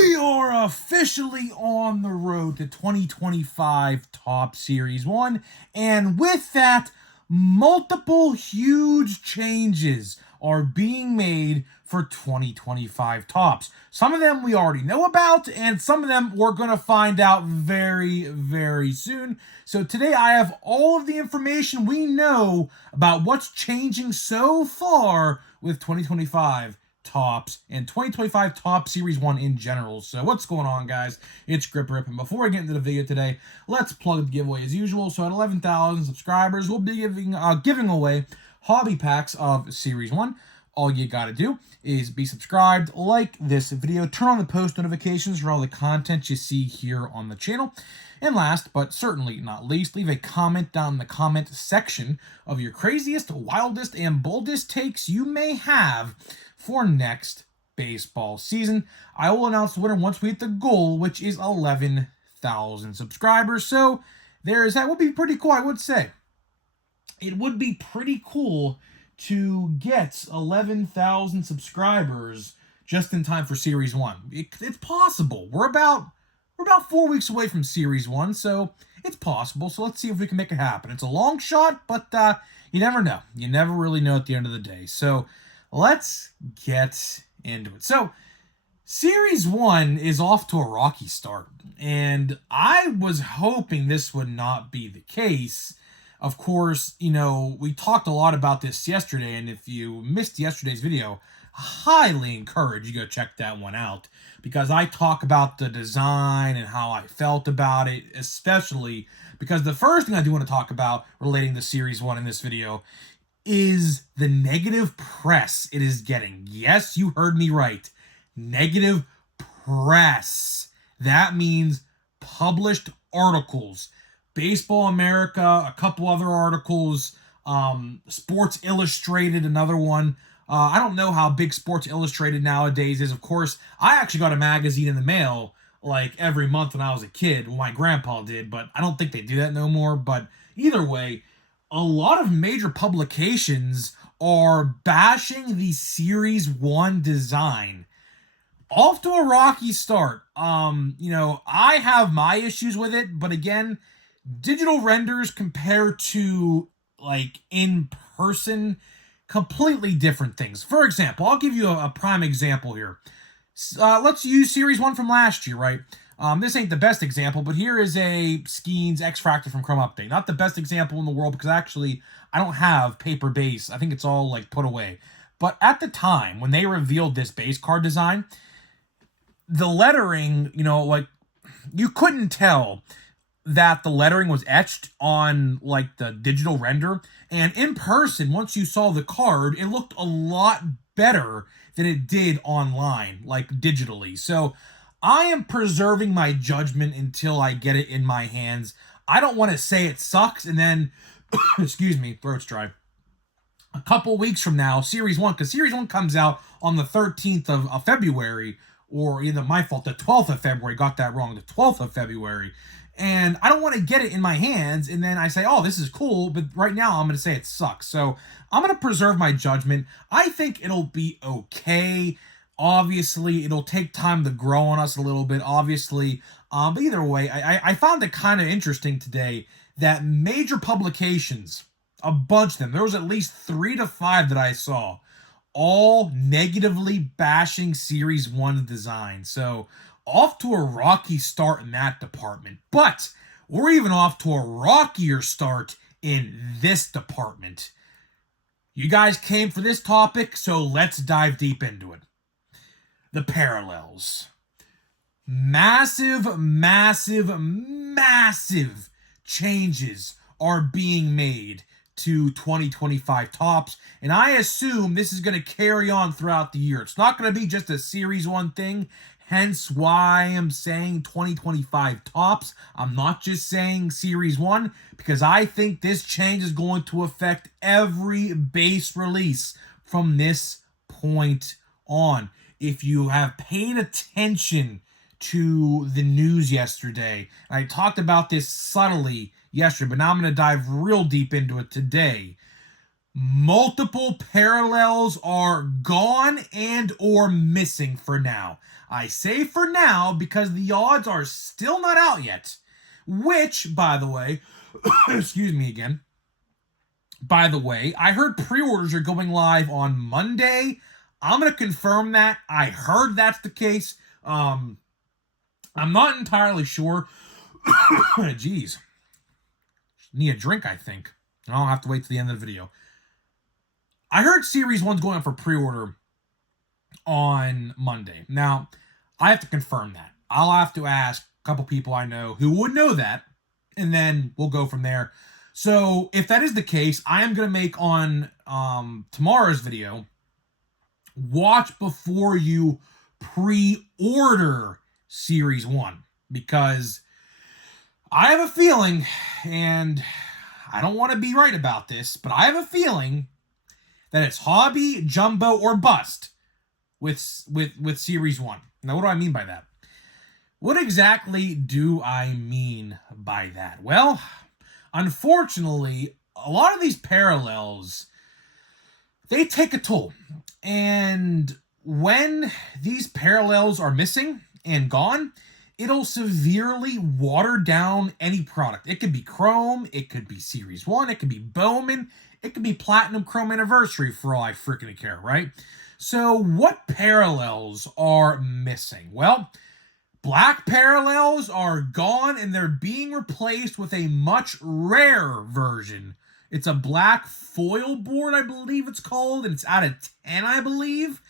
We are officially on the road to 2025 Top Series 1, and with that, multiple huge changes are being made for 2025 Tops. Some of them we already know about, and some of them we're going to find out very, very soon. So today I have all of the information we know about what's changing so far with 2025 Tops and 2025 Top Series 1 in general. So what's going on, guys? It's Grip Rip, and before I get into the video today, let's plug the giveaway as usual. So at 11,000 subscribers, we'll be giving away hobby packs of Series 1. All you gotta do is be subscribed, like this video, turn on the post notifications for all the content you see here on the channel. And last, but certainly not least, leave a comment down in the comment section of your craziest, wildest, and boldest takes you may have for next baseball season. I will announce the winner once we hit the goal, which is 11,000 subscribers. So there's that. Would be pretty cool, I would say. It would be pretty cool to get 11,000 subscribers just in time for Series 1. It's possible. We're about 4 weeks away from Series 1, so it's possible. So let's see if we can make it happen. It's a long shot, but you never know. You never really know at the end of the day. So let's get into it. So Series 1 is off to a rocky start, and I was hoping this would not be the case. Of course, we talked a lot about this yesterday, and if you missed yesterday's video, I highly encourage you go check that one out, because I talk about the design and how I felt about it, especially because the first thing I do want to talk about relating to Series 1 in this video is the negative press it is getting. Yes, you heard me right. Negative press. That means published articles. Baseball America, a couple other articles, Sports Illustrated, another one. I don't know how big Sports Illustrated nowadays is. Of course, I actually got a magazine in the mail like every month when I was a kid. Well, my grandpa did, but I don't think they do that no more. But either way, a lot of major publications are bashing the Series 1 design. Off to a rocky start. I have my issues with it, but again, digital renders compared to like in person, completely different things. For example, I'll give you a prime example here. Let's use Series 1 from last year, right? This ain't the best example, but here is a Skeens X-Fractor from Chrome Update. Not the best example in the world, because actually I don't have paper base. I think it's all like put away. But at the time when they revealed this base card design, the lettering, you couldn't tell that the lettering was etched on like the digital render, and in person, once you saw the card, it looked a lot better than it did online, like digitally. So I am preserving my judgment until I get it in my hands. I don't want to say it sucks and then excuse me, throat's dry, a couple weeks from now, Series 1, because Series 1 comes out on the 13th of February, or either my fault, the 12th of February, got that wrong, the 12th of February. And I don't want to get it in my hands, and then I say, oh, this is cool, but right now I'm going to say it sucks. So I'm going to preserve my judgment. I think it'll be okay. Obviously, it'll take time to grow on us a little bit, obviously. But either way, I found it kind of interesting today that major publications, a bunch of them, there was at least 3 to 5 that I saw, all negatively bashing Series 1 design. So off to a rocky start in that department. But we're even off to a rockier start in this department. You guys came for this topic, so let's dive deep into it. The parallels. Massive, massive, massive changes are being made to 2025 Tops, and I assume this is going to carry on throughout the year. It's not going to be just a Series 1 thing, hence why I'm saying 2025 Tops. I'm not just saying Series 1, because I think this change is going to affect every base release from this point on. If you have paid attention to the news yesterday, I talked about this subtly yesterday, but now I'm going to dive real deep into it today. multiple parallels are gone and or missing for now. I say for now because the odds are still not out yet. Which, by the way, excuse me again. By the way, I heard pre-orders are going live on Monday. I'm going to confirm that. I heard that's the case. I'm not entirely sure. Jeez. Need a drink, I think. I'll have to wait till the end of the video. I heard Series 1's going up for pre-order on Monday. Now, I have to confirm that. I'll have to ask a couple people I know who would know that, and then we'll go from there. So, if that is the case, I am going to make on tomorrow's video, watch before you pre-order Series 1. Because I have a feeling, and I don't want to be right about this, but I have a feeling that it's hobby, jumbo, or bust with Series 1. Now, what do I mean by that? What exactly do I mean by that? Well, unfortunately, a lot of these parallels, they take a toll. And when these parallels are missing and gone, it'll severely water down any product. It could be Chrome, it could be Series 1, it could be Bowman, it could be Platinum Chrome Anniversary for all I freaking care, right? So what parallels are missing? Well, black parallels are gone and they're being replaced with a much rarer version. It's a black foil board, I believe it's called, and it's out of 10, I believe.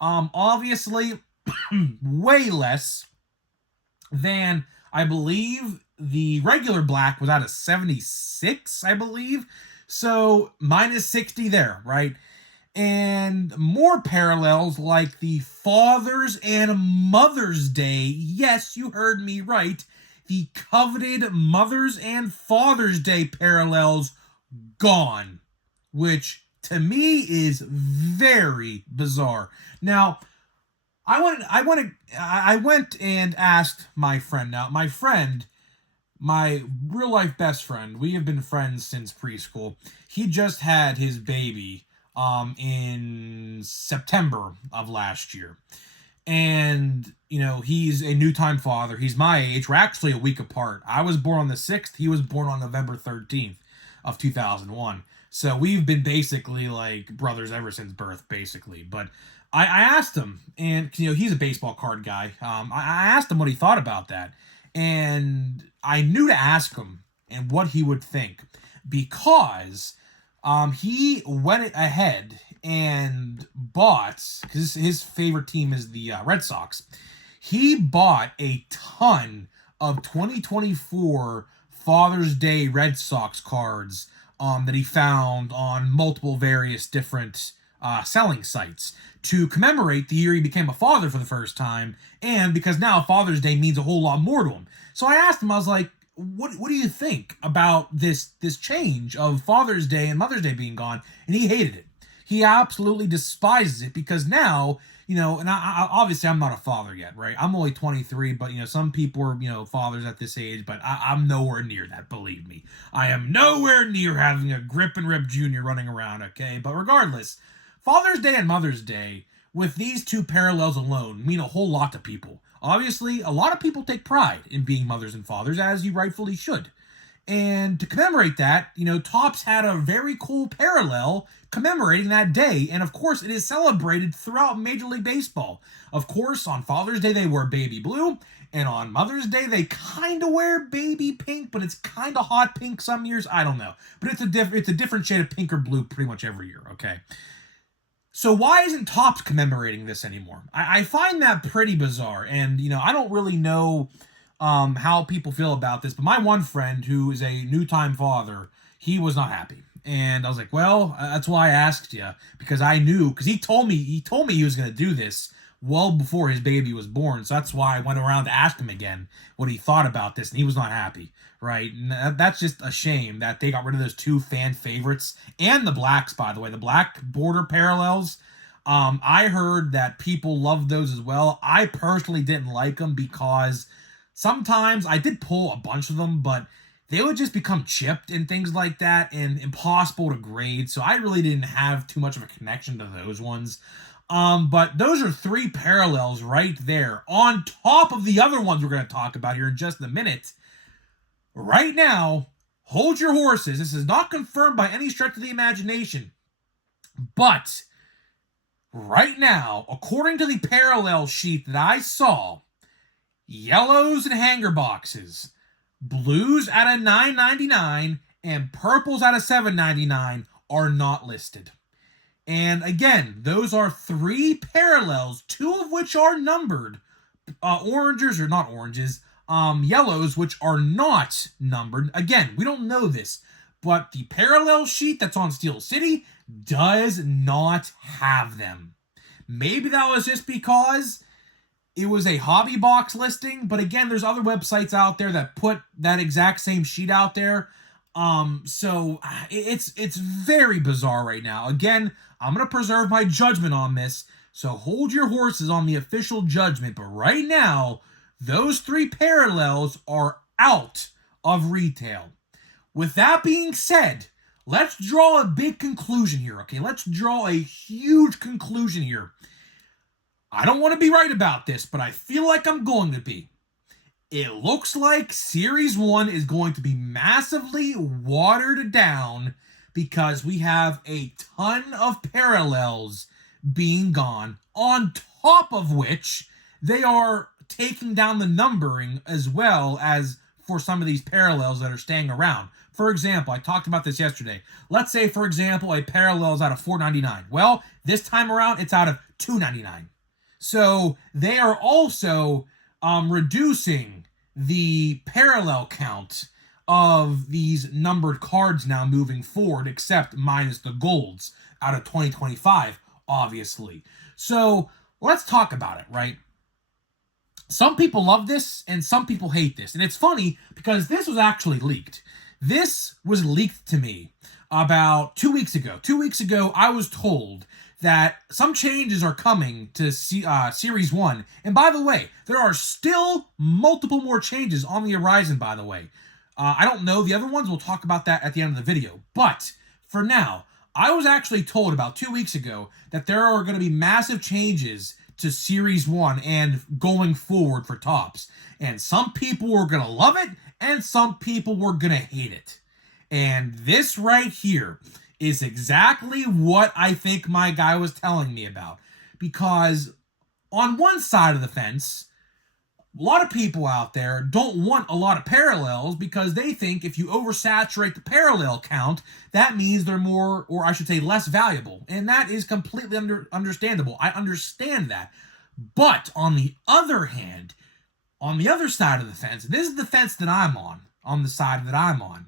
Obviously, way less than, I believe, the regular black was out of 76, I believe. So, minus 60 there, right? And more parallels like the Father's and Mother's Day. Yes, you heard me right. The coveted Mother's and Father's Day parallels gone. Which, to me, is very bizarre. Now, I went and asked my friend. Now, my friend, my real life best friend, we have been friends since preschool. He just had his baby in September of last year. And, you know, he's a new time father. He's my age. We're actually a week apart. I was born on the 6th. He was born on November 13th of 2001. So we've been basically like brothers ever since birth, basically. But I asked him, and, you know, he's a baseball card guy. I asked him what he thought about that. And I knew to ask him and what he would think. Because he went ahead and bought, because his favorite team is the Red Sox. He bought a ton of 2024 Father's Day Red Sox cards that he found on multiple various different selling sites to commemorate the year he became a father for the first time, and because now Father's Day means a whole lot more to him. So I asked him, I was like, what do you think about this change of Father's Day and Mother's Day being gone? And he hated it. He absolutely despises it because now, you know, and I obviously I'm not a father yet, right? I'm only 23, but, you know, some people are, you know, fathers at this age, but I'm nowhere near that, believe me. I am nowhere near having a Grip and Rip Jr. running around, okay? But regardless, Father's Day and Mother's Day, with these two parallels alone, mean a whole lot to people. Obviously, a lot of people take pride in being mothers and fathers, as you rightfully should. And to commemorate that, you know, Topps had a very cool parallel commemorating that day. And of course, it is celebrated throughout Major League Baseball. Of course, on Father's Day, they wear baby blue. And on Mother's Day, they kind of wear baby pink, but it's kind of hot pink some years. I don't know. But it's a different shade of pink or blue pretty much every year, okay? So why isn't Topps commemorating this anymore? I find that pretty bizarre. And, you know, I don't really know how people feel about this. But my one friend, who is a new time father, he was not happy. And I was like, well, that's why I asked you. Because I knew, because he told me he was going to do this well before his baby was born. So that's why I went around to ask him again what he thought about this. And he was not happy, right? And that's just a shame that they got rid of those two fan favorites. And the blacks, by the way. The black border parallels. I heard that people loved those as well. I personally didn't like them because sometimes I did pull a bunch of them, but they would just become chipped and things like that and impossible to grade. So I really didn't have too much of a connection to those ones. But those are 3 parallels right there on top of the other ones we're going to talk about here in just a minute. Right now, hold your horses. This is not confirmed by any stretch of the imagination. But right now, according to the parallel sheet that I saw, yellows and hanger boxes, blues at a $9.99 and purples at a $7.99 are not listed. And again, those are 3 parallels, 2 of which are numbered. Oranges or not oranges, yellows, which are not numbered. Again, we don't know this, but the parallel sheet that's on Steel City does not have them. Maybe that was just because it was a hobby box listing, but again, there's other websites out there that put that exact same sheet out there. So it's very bizarre right now. Again, I'm going to preserve my judgment on this, so hold your horses on the official judgment. But right now, those 3 parallels are out of retail. With that being said, let's draw a big conclusion here, okay? Let's draw a huge conclusion here. I don't want to be right about this, but I feel like I'm going to be. It looks like Series 1 is going to be massively watered down because we have a ton of parallels being gone, on top of which they are taking down the numbering as well as for some of these parallels that are staying around. For example, I talked about this yesterday. Let's say, for example, a parallel is out of $4.99. Well, this time around, it's out of $2.99. So they are also reducing the parallel count of these numbered cards now moving forward, except minus the golds out of 2025, obviously. So let's talk about it, right? Some people love this and some people hate this. And it's funny because this was actually leaked. This was leaked to me about 2 weeks ago. 2 weeks ago, I was told that some changes are coming to Series 1. And by the way, there are still multiple more changes on the horizon, by the way. I don't know the other ones. We'll talk about that at the end of the video. But for now, I was actually told about 2 weeks ago that there are going to be massive changes to Series 1 and going forward for Topps. And some people were going to love it, and some people were going to hate it. And this right here is exactly what I think my guy was telling me about. Because on one side of the fence, a lot of people out there don't want a lot of parallels because they think if you oversaturate the parallel count, that means they're more, or I should say less valuable. And that is completely understandable. I understand that. But on the other hand, on the other side of the fence, this is the fence that I'm on the side that I'm on.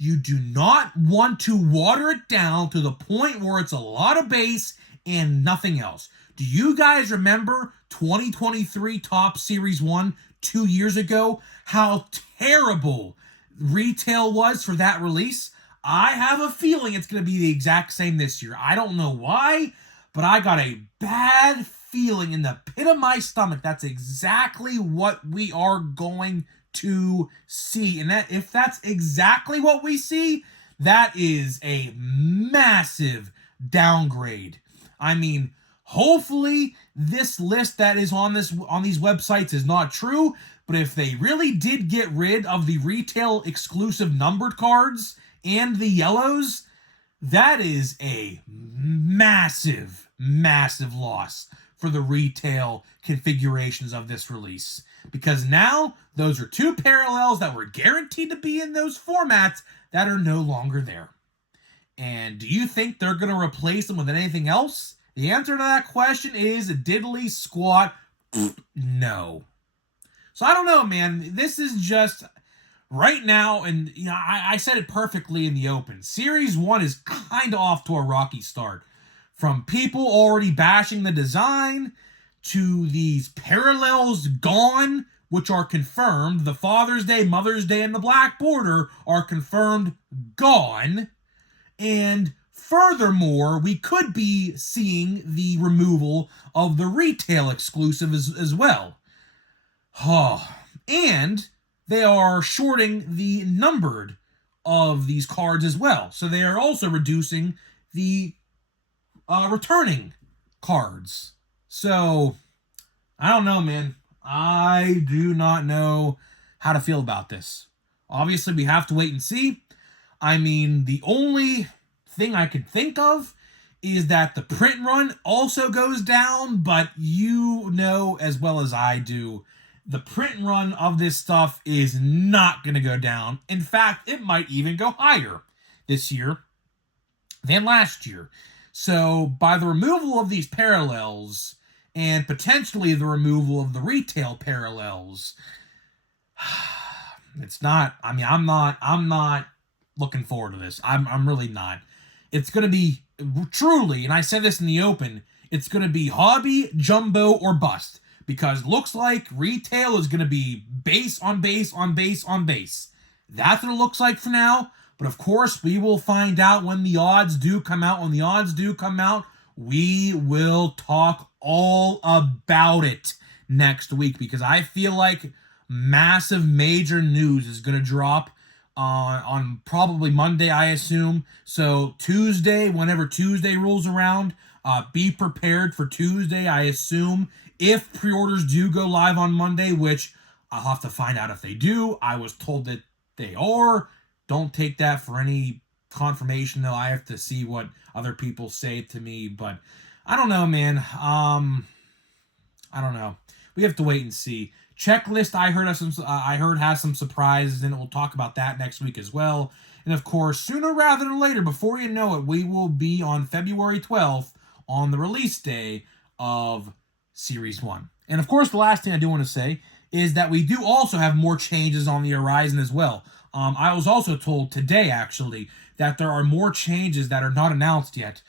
You do not want to water it down to the point where it's a lot of base and nothing else. Do you guys remember 2023 Topps Series 1 2 years ago? How terrible retail was for that release? I have a feeling it's going to be the exact same this year. I don't know why, but I got a bad feeling in the pit of my stomach. That's exactly what we are going to see. And that if that's exactly what we see, that is a massive downgrade. I mean, hopefully this list that is on these websites is not true, but if they really did get rid of the retail exclusive numbered cards and the yellows, that is a massive, massive loss for the retail configurations of this release. Because now, those are 2 parallels that were guaranteed to be in those formats that are no longer there. And do you think they're going to replace them with anything else? The answer to that question is diddly squat no. So I don't know, man. This is just right now, and you know, I said it perfectly in the open. Series 1 is kind of off to a rocky start. From people already bashing the design, to these parallels gone, which are confirmed. The Father's Day, Mother's Day, and the Black Border are confirmed gone. And furthermore, we could be seeing the removal of the retail exclusive as well. And they are shorting the numbered of these cards as well. So they are also reducing the returning cards. So I don't know, man. I do not know how to feel about this. Obviously, we have to wait and see. I mean, the only thing I could think of is that the print run also goes down, but you know as well as I do, the print run of this stuff is not going to go down. In fact, it might even go higher this year than last year. So, by the removal of these parallels and potentially the removal of the retail parallels, it's not, I mean, I'm not looking forward to this. I'm really not. It's going to be truly, and I said this in the open, it's going to be hobby, jumbo, or bust. Because looks like retail is going to be base on base on base on base. That's what it looks like for now. But of course, we will find out when the odds do come out. When the odds do come out, we will talk all about it next week. Because I feel like massive major news is going to drop on probably Monday, I assume. So Tuesday, whenever Tuesday rolls around, be prepared for Tuesday, I assume. If pre-orders do go live on Monday, which I'll have to find out if they do. I was told that they are. Don't take that for any confirmation, though. I have to see what other people say to me. But I don't know, man. I don't know. We have to wait and see. Checklist, I heard has some surprises, and we'll talk about that next week as well. And of course, sooner rather than later, before you know it, we will be on February 12th on the release day of Series 1. And of course, the last thing I do want to say is that we do also have more changes on the horizon as well. I was also told today, actually, that there are more changes that are not announced yet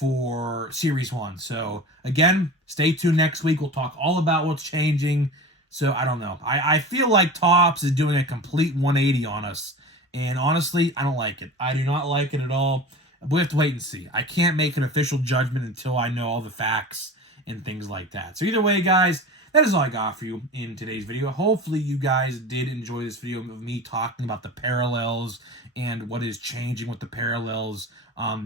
for Series 1. So, again, stay tuned next week. We'll talk all about what's changing. So, I don't know. I feel like Topps is doing a complete 180 on us. And honestly, I don't like it. I do not like it at all. We have to wait and see. I can't make an official judgment until I know all the facts and things like that. So either way, guys, that is all I got for you in today's video. Hopefully you guys did enjoy this video of me talking about the parallels and what is changing with the parallels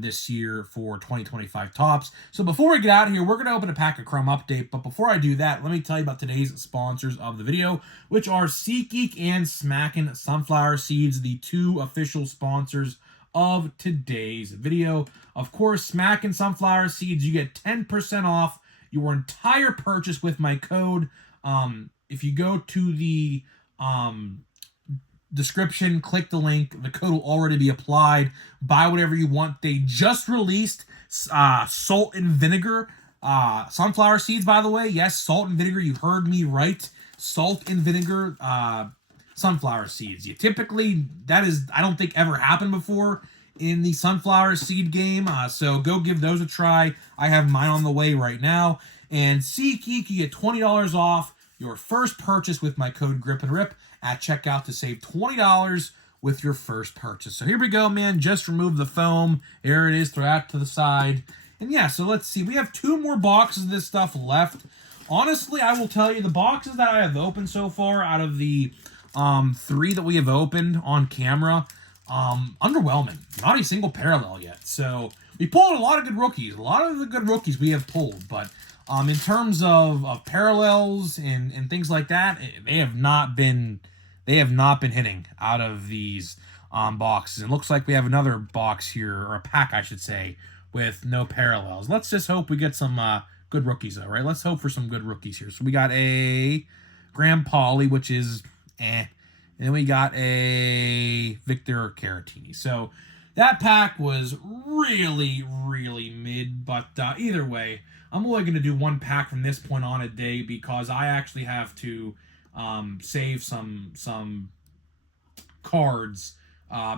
this year for 2025 Topps. So before we get out of here, we're going to open a pack of Chrome Update. But before I do that, let me tell you about today's sponsors of the video, which are SeatGeek and Smackin' Sunflower Seeds, the two official sponsors of today's video. Of course, Smackin' Sunflower Seeds, you get 10% off your entire purchase with my code. If you go to the description, click the link, the code will already be applied. Buy whatever you want. They just released salt and vinegar sunflower seeds, by the way. Yes, salt and vinegar. You heard me right. Salt and vinegar sunflower seeds. You typically, that is, I don't think ever happened before in the sunflower seed game. So go give those a try. I have mine on the way right now. And SeatGeek, you get $20 off your first purchase with my code GRIPANDRIP at checkout to save $20 with your first purchase. So here we go, man. Just remove the foam. There it is. Throw that to the side. And yeah, so let's see. We have 2 more boxes of this stuff left. Honestly, I will tell you, the boxes that I have opened so far out of the 3 that we have opened on camera, underwhelming. Not a single parallel yet. So we pulled a lot of good rookies. A lot of the good rookies we have pulled. But in terms of parallels and things like that, they have not been hitting out of these boxes. It looks like we have another box here, or a pack, I should say, with no parallels. Let's just hope we get some good rookies, though, right? Let's hope for some good rookies here. So we got a Graham Pauley, which is And then we got a Victor Caratini. So that pack was really, really mid. But either way, I'm only going to do 1 pack from this point on a day because I actually have to save some cards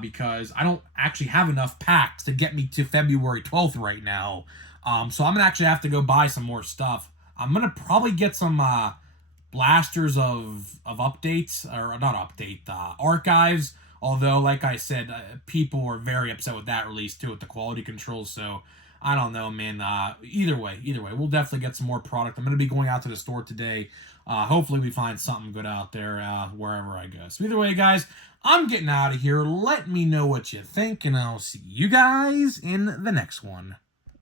because I don't actually have enough packs to get me to February 12th right now. So I'm going to actually have to go buy some more stuff. I'm going to probably get some blasters of updates, or not update, archives. Although, like I said, people were very upset with that release too, with the quality control. So I don't know, man. Either way, we'll definitely get some more product. I'm going to be going out to the store today. Hopefully we find something good out there wherever I go. So either way, guys, I'm getting out of here. Let me know what you think, and I'll see you guys in the next one.